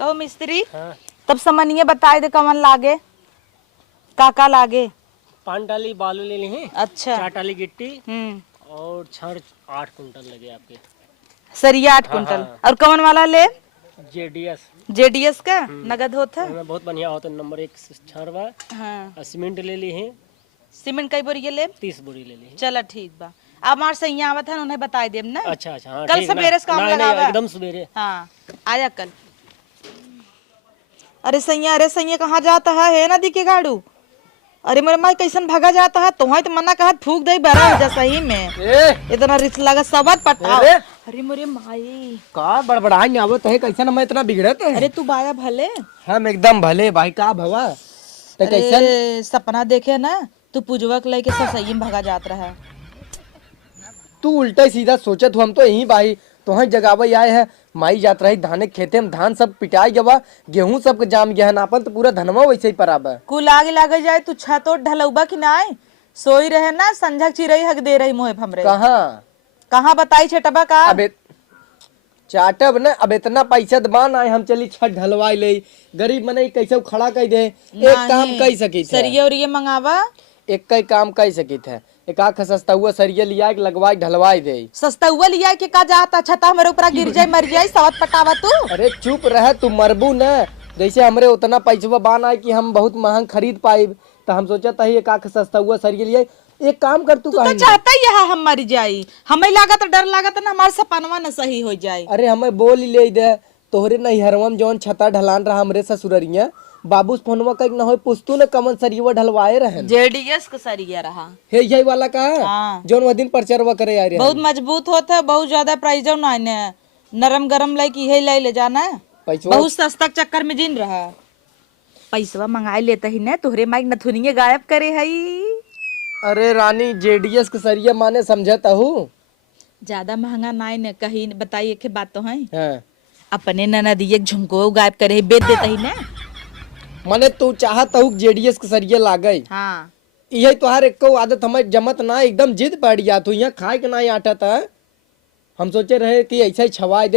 कहो मिस्त्री। हाँ। तब समनिए बताए दे कवन लागे, काका लागे। 5 टाली बालू ले ली हैं। अच्छा। 4 टाली गिट्टी और छड़ 8 कुंटल लगे आपके। सरिया 8 हाँ, कुंटल। हाँ। और कवन वाला ले? जेडीएस। जेडीएस का नगद होता। उसमें बहुत बढ़िया होता है। नंबर 1 छड़ बा। हाँ। और सीमेंट ले ली हैं। सीमेंट कई बोरी ले? 30 बोरी ले ली हैं। चला ठीक बा। अब हमार सैया आवत है उन्हें बता देम ना। अच्छा अच्छा। हाँ, कल ठीक ना। सवेरे से काम नहीं, लगावा। एकदम सवेरे। हाँ आया कल। अरे सैया कहाँ जाता है ना दिखे गाड़ू। अरे मेरे माई कैसन भगा जाता है, तुम्हें तो मना कहा फूक दे बरा हो जा सही में। इतना रिच लगा सबत पटा। अरे मेरे माई का बड़बड़ाई आवत है, कैसे हम इतना बिगड़त है? अरे तू बाया भले। हम एकदम भले भाई, का भवा तो कैसन? अरे सपना देखे ना तू पूजवा के लेके सब सही में भगा जात रहा। तू उल्टा सीधा सोचत हो, हम तो यही भाई तो जगावे आए है। माई जात रही धाने खेते में, धान सब पिटाई गवा, गेहूं सब जाम गया है, नापन तो पूरा धनवा वैसे ही पराबा। कुल आगे लागे जाए तू छत और ढलौबा की नाय सोई रहे ना, संझा चिरई हक दे रही मोहे हमरे। कहाँ बताई छटबा का? अबे चाटब न, अब इतना पैसा दबान आए, हम चली छत ढलवाई ले। गरीब मने कैसे खड़ा कर दे, एक काम कर सकी थे। सरिये और ये मंगावा। एक कई काम कर सकी थे, एक आख सस्ता हुआ सरिये लिया के लगवाई ढलवाई दे। सस्ता हुआ लिया के का जाता, छता मेरे ऊपर गिर जाए मर जाए सवत पटावा तू। अरे चुप रह, तू मरबू न। जैसे हमरे उतना पैसा बान आए कि हम बहुत महंग खरीद पाए, तो हम सोचा था एक आख सस्ता हुआ सरिये लिया। एक काम कर, तू तो चाहता ही है हम मर जाई, हमें लागत डर लागत ना हमारे सपनवा न सही हो जाए। अरे हमें बोल ले दे, तोहरे नैहरवा जौन छता ढलान रहा हमरे ससुररिया, बाबू फोनवा कहीं न हो पुस्तू न कमन सरिया ढलवाए रहे। जेडीएस का सरिया रहा हे यही वाला का है। हाँ। जौन वो दिन प्रचारवा करे आ रहे बहुत मजबूत होता है, बहुत ज्यादा प्राइस ना, नरम गरम लाई की है ले जाना है। बहुत सस्ता चक्कर में जिन रहा। पैसा मंगाई लेता ही ना, तोहरे माइक नथुनिये गायब करे हई। अरे रानी जेडीएस के सरिया माने समझता हूँ, ज्यादा महंगा नाई न कहीं बताइए के बात तो है। हाँ। अपने ननदी एक झुमको गायब करे है, बेच देता ही ना। माने तू चाहत हूँ जेडीएस के सरिया लागे। हाँ। यही तुहार एक आदत हमें जमत ना, एकदम जिद पड़ गया तू यहाँ खाए के ना आटा था। हम सोचे रहे कि ऐसा ही छवाए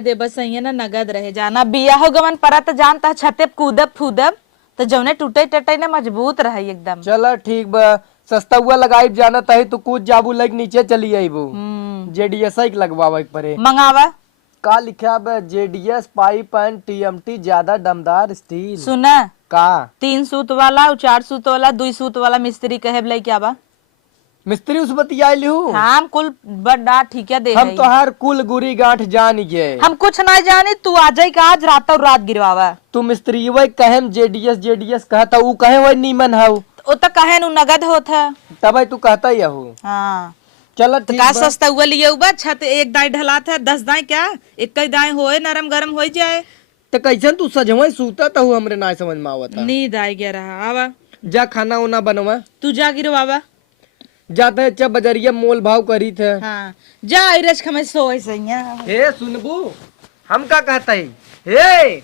दे बस ये ना नगद रहे जाना। बिया हो गवन परत जानता छते कूदब फूदब तो जौने टूटे टटे ना मजबूत रहे एकदम। चला ठीक बा, सस्ता हुआ लगाई जाना तही तो कूद जाबू लग नीचे चली आई वो। जेडीएस लगवावा परे मंगावा का लिखा है, जेडीएस पाइप एंड टीएमटी ज्यादा दमदार स्टील। सुना का 3 सूत वाला, 4 सूत वाला, 2 सूत वाला मिस्त्री कहे बले क्या बा? मिस्त्री उस बतिया लिहू। हम कुल बड़ा ठीक है दे। हम तो हर कुल गुरी गांठ जान गए। हम कुछ ना जाने, तू आ जाए का आज रात और रात गिरवावा। तू मिस्त्री वही कहे जेडीएस जेडीएस कहता, वो कहे वही नीमन है वो तो कहे नु नगद होता तब तू कहता ही हो। हाँ चलो तो का सस्ता हुआ लिए हुआ, छत एक दाई ढलात है 10 दाई क्या एक कई दाई होए नरम गरम हो जाए। तो कैसन तू सजवा सूता था हमरे ना समझ में आवता। नींद आई गया रहा। आवा जा खाना उना बनवा, तू जा गिरवावा। जाते अच्छा बजरिया मोल भाव करी थे। हाँ जा इरज खमे सोए सैया। हे सुनबू, हम का कहता है हे,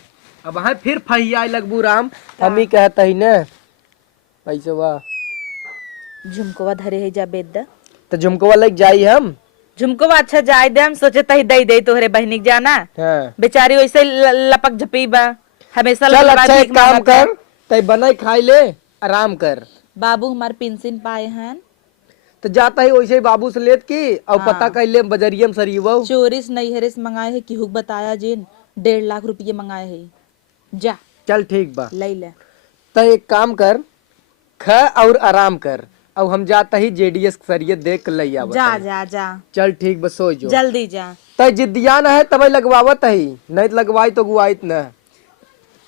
अब हाँ फिर फहिया लगबू राम। हम ही कहता ही न पैसे वाह झुमकोवा धरे है जा बेद दा। तो झुमकोवा लग जाई हम। झुमकोवा अच्छा जाए दे, हम सोचे तही दई दे तोहरे बहनी जाना। हाँ। बेचारी वैसे लपक झपी बा हमेशा। चल अच्छा एक काम कर, तय बनाई खाई ले आराम कर। बाबू हमार पेंशन पाए हैं तो जाता ही वैसे ही बाबू से लेत की और पता कर ले बजरियम सरीवा। चोरिस नैहरिस मंगाए है कि बताया जिन 1.5 लाख रुपये मंगाए है। जा चल ठीक बा, ले ले। तो एक काम कर, ख और आराम कर, और हम जाता ही जेडीएस सरिये देख ले आवा। जा जा जा चल ठीक बस सो जो जल्दी जा। तय जिद्दिया न है तब लगवावत ही, नहीं तो लगवाई तो गुआइत न।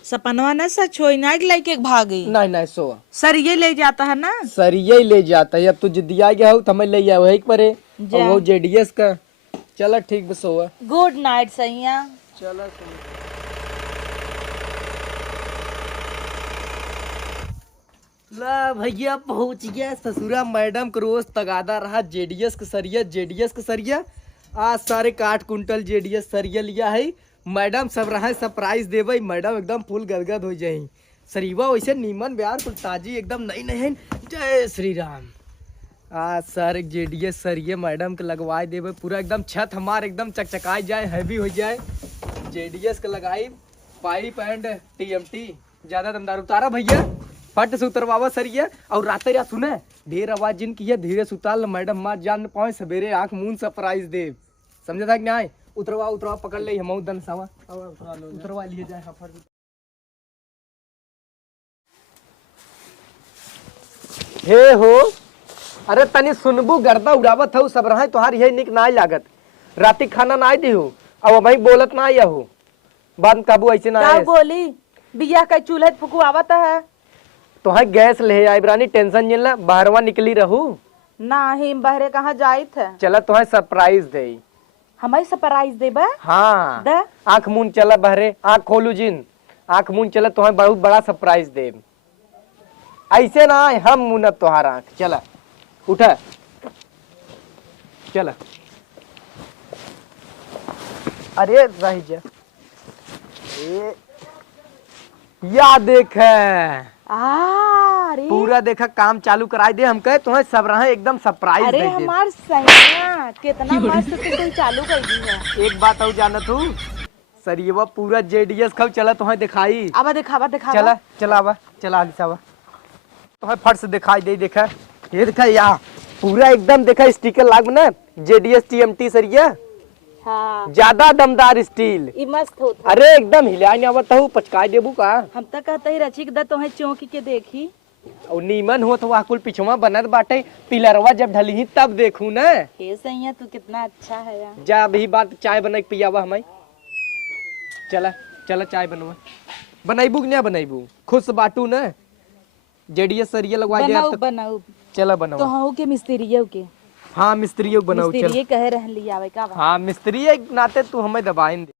सपनवा न सच होई ना लेके भागी। नहीं नहीं सो सर ये ले जाता है ना, सरिये ले जाता है। अब तू जिद्दिया गया हो तो हमें ले आवा एक परे और वो जेडीएस का। चला ठीक बस सो। गुड नाइट सैया। चला ला भैया पहुंच गया ससुरा। मैडम को रोज तगादा रहा जेडीएस के सरिया, जेडीएस के सरिया। आज सारे 8 कुंटल जेडीएस सरिया लिया है। मैडम सब रहा सरप्राइज देवे, मैडम एकदम फुल गदगद हो जाए। सरीवा वैसे नीमन ब्यार कुल ताजी एकदम नई नई है। जय श्री राम। आज सर जेडीएस सरिये मैडम के लगवाए देवे, पूरा एकदम छत हमार एकदम चकचकाई जाए, हैवी हो जाए। जेडीएस के लगाई पाइप एंड टीएमटी ज्यादा दमदार उतारा भैया, फट से उतरवावा सरिया। और रात या सुने ढेर आवाज जिन की है, धीरे सुताल मैडम मार जान न पाए, सवेरे आंख मून सरप्राइज दे, समझे था कि नहीं? उतरवा पकड़ ले हम दन सावा, उतरवा लिए जाए। हाँ फट हे हो, अरे तनी सुनबू गर्दा उड़ावत हो सब रहा तोहार यही निक ना लागत, राती खाना ना दी हो अब भाई बोलत ना आया हो, बाद काबू ऐसे ना क्या बोली बिया का चूल्हे फुकवावत है। तो है गैस ले आई ब्रानी, टेंशन जिन ला, बाहरवा निकली रहू ना ही बहरे कहाँ जाई थे। चला तो है सरप्राइज दे। हमारी सरप्राइज देबा? हाँ दे। आंख मून चला बहरे, आंख खोलू जिन, आंख मून चला तो है बहुत बड़ा सरप्राइज दे। ऐसे ना हम मुनब तोहार आंख, चला उठा चला। अरे रह जा, या देख अरे पूरा देखा काम चालू कराई दे, हम कहे तुम्हें सब रहा एकदम सरप्राइज दे अरे दे। हमार सैया कितना मस्त तू चालू कर दी है। एक बात और जाना तू, सरियवा पूरा जेडीएस खब चला तुम्हें दिखाई। अब दिखावा चला चला आवा, चला आलिसावा तुम्हें फट से दिखाई दे। देखा ये देखा या पूरा एकदम देखा स्टिकर लाग ना, जेडीएस टीएमटी सरिया, हाँ ज्यादा दमदार स्टील। ई मस्त होता। अरे एकदम हिलाए ना आवत हूँ, पचकाई देबू का। हम तो कहते ही रचिक द तुम्हें चौकी के देखी और नीमन हो तो आकुल पिछवा बनत बाटे, पिलरवा जब ढली ही तब देखू ना। हे सैया तू कितना अच्छा है यार। जा अभी बात चाय बना के पियावा हमें, चला चला चाय बनवा। बनाइबू कि नहीं बनाइबू, खुद से बाटू ना, जेडीएस सरिया लगवा दे। बनाऊ बनाऊ चला बनाओ। तो हूँ के मिस्त्रियों के, हाँ मिस्त्रियों बनाओ, चल। मिस्त्री कहे रहन लिया आवे का। हाँ मिस्त्री एक नाते तू हमें दबाइन दे।